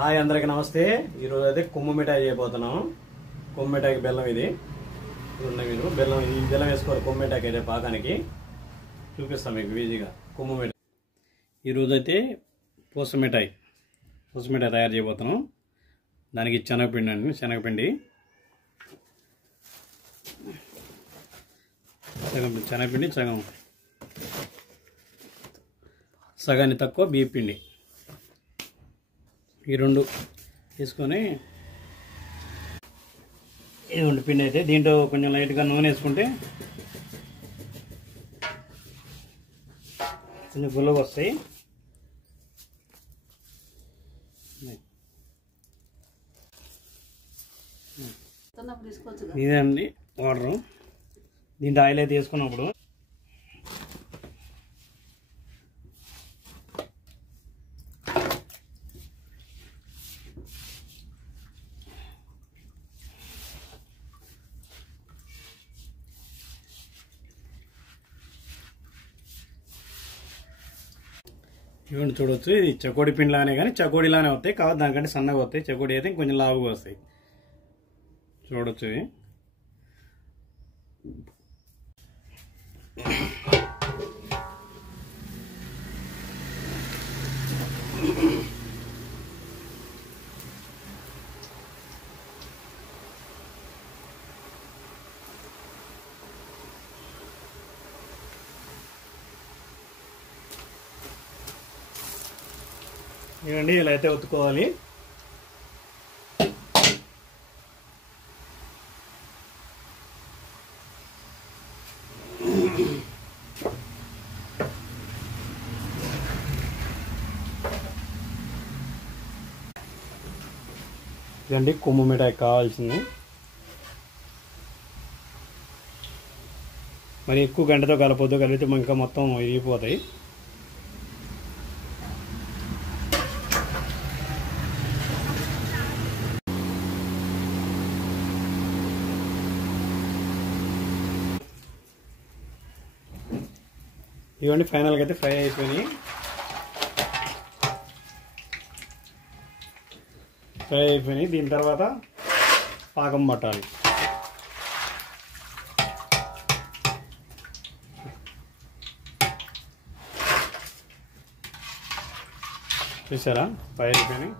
Hi అందరికి నమస్తే। ఈ రోజు అయితే కొమ్ము మిఠాయి చేయబోతున్నాం। కొమ్ము మిఠాయికి బెల్లం ఇది ఉన్నాయి, మీరు బెల్లం ఈ బెల్లం వేసుకోవాలి। కొమ్ము మిఠాయికి అయితే పాకానికి చూపిస్తాం మీకు ఈజీగా కొమ్ము మిఠాయి। ఈ రోజు అయితే పూస మిఠాయి తయారు చేయబోతున్నాం। దానికి శనగపిండి అండి, శనగపిండి శనగపిండి సగాన్ని తక్కువ బియ్య పిండి, ఈ రెండు తీసుకొని ఇది పిండి అయితే దీంట్లో కొంచెం లైట్గా నూనె వేసుకుంటే కొంచెం గుల్లగా వస్తాయి। ఇదే అండి వాటరు, దీంట్లో ఆయిల్ అయితే వేసుకున్నప్పుడు ఇవన్నీ చూడవచ్చు। ఇది చకోడి పిండిలానే కానీ చకోడీలానే వస్తాయి, కాబట్టి దానికంటే సన్నగా వస్తాయి। చకోడి అయితే కొంచెం లావుగా వస్తాయి, చూడవచ్చు। ఇవ్వండి ఇలా అయితే ఒత్తుకోవాలి। ఇదండి కొమ్ము మిఠాయి కావాల్సింది। మరి ఎక్కువ గంటతో కలపొద్దు, కలిపితే ఇంకా మొత్తం ఇరిగిపోతాయి। ఇవన్నీ ఫైనల్గా అయితే ఫ్రై అయిపోయినాయి। దీని తర్వాత పాకం పట్టాలి। చూసారా ఫ్రై అయిపోయినాయి।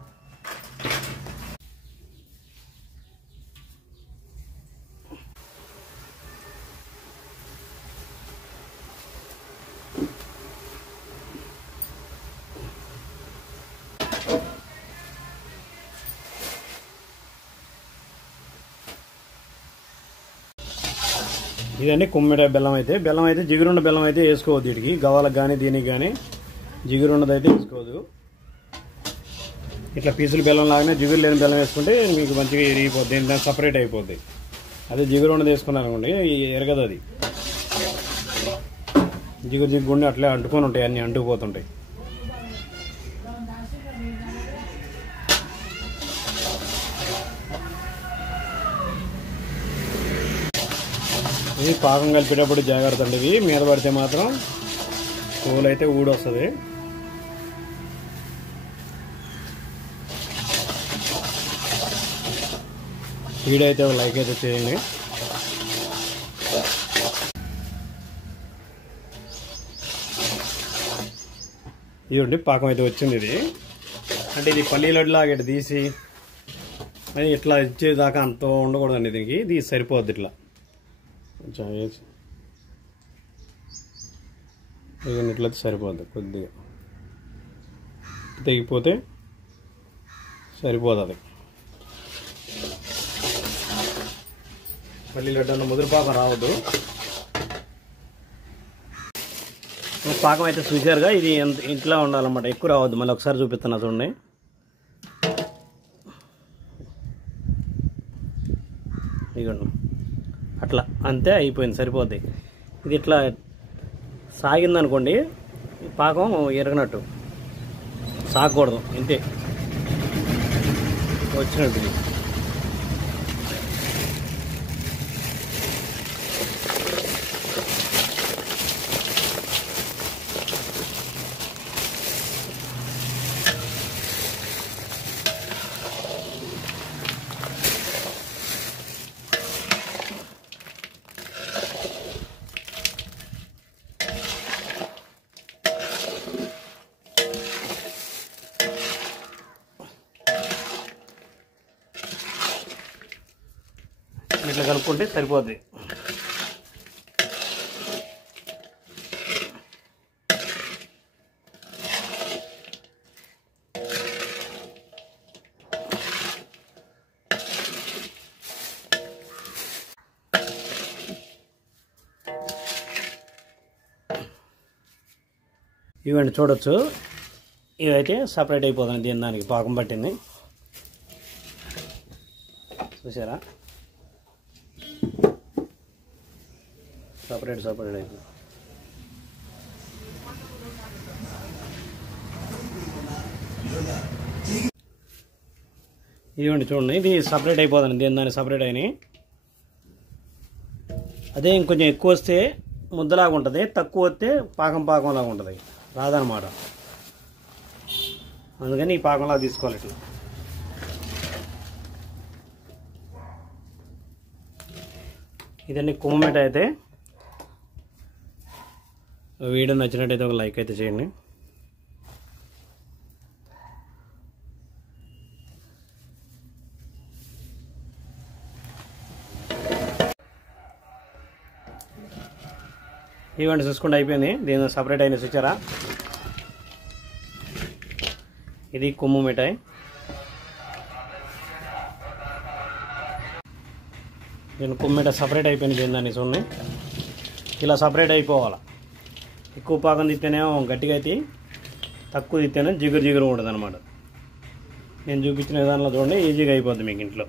ఇదండి కొమ్ము మిఠాయి బెల్లం అయితే జిగురుండ బెల్లం అయితే వేసుకోవద్దు, వీటికి గవ్వలకు కానీ దీనికి కానీ జిగురుండది అయితే వేసుకోవద్దు। ఇట్లా పీసులు బెల్లం లాగానే జిగురు లేని బెల్లం వేసుకుంటే మీకు మంచిగా ఎరిగిపోద్ది, దాన్ని సపరేట్ అయిపోద్ది। అదే జిగురుండది వేసుకున్నారనుకోండి ఎరగదు, అది జిగురు అట్లే అంటుకొని ఉంటాయి, అన్నీ అంటుకుపోతుంటాయి। ఇది పాకం కలిపేటప్పుడు జాగ్రత్త అండి, ఇవి మీద పడితే మాత్రం తోలు అయితే ఊడొస్తుంది। వీడియో అయితే లైక్ అయితే చేయండి। ఇదండి పాకం అయితే వచ్చింది। ఇది అంటే ఇది పల్లీ లడ్డులాగా ఇట్లా తీసి మరి ఇట్లా ఇచ్చేదాకా అంత ఉండకూడదండి, దీనికి ఇది సరిపోద్ది। ఇట్లా కొంచెం వేసి ఇట్లయితే సరిపోద్ది, కొద్దిగా తెగిపోతే సరిపోతుంది। మళ్ళీ లడ్డు అన్న ముదురు పాకం రావద్దు। పాకం అయితే చూసారుగా, ఇది ఇంట్లో ఉండాలన్నమాట, ఎక్కువ రావద్దు। మళ్ళీ ఒకసారి చూపిస్తున్నా చూడండి, ఇదిగోండి అట్లా అంతే అయిపోయింది, సరిపోద్ది। ఇది ఇట్లా సాగిందనుకోండి పాకం ఎరగనట్టు, సాగకూడదు, ఇంతే వచ్చినట్టు। ఇట్లా కలుపుకుంటే సరిపోద్ది. ఇవన్నీ చూడొచ్చు, ఇవైతే సపరేట్ అయిపోతుంది. దీని దానికి పాకం పట్టింది చూసారా, సపరేట్ అయిపోయింది. ఇవ్వండి చూడండి, ఇది సపరేట్ అయిపోతుంది. దీని దానికి సపరేట్ అయినాయి. అదే ఇంకొంచెం ఎక్కువ వస్తే ముద్దలాగా ఉంటుంది, తక్కువ వస్తే పాకంలాగా ఉంటుంది, రాదనమాట. అందుకని ఈ పాకంలాగా తీసుకోవాలి. ఇట్లా ఇదండి కుమ్మ మిఠాయి. అయితే వీడియో నచ్చినట్టయితే ఒక లైక్ అయితే చేయండి. ఇవన్నీ చూసుకుంటే అయిపోయింది. దీని సపరేట్ అయిన చూచారా, ఇది కుమ్ము మిఠాయి. దీని కుమ్ము మిఠాయి సపరేట్ అయిపోయింది. దీని దాన్ని చూడండి, ఇలా సపరేట్ అయిపోవాలి. ఎక్కువ పాకం తిత్తేనేమో గట్టిగా అయితే, తక్కువ తిత్తేనే జిగురు ఉంటుంది అనమాట. నేను చూపించిన విధానంలో చూడండి, ఈజీగా అయిపోద్ది మీకు ఇంట్లో.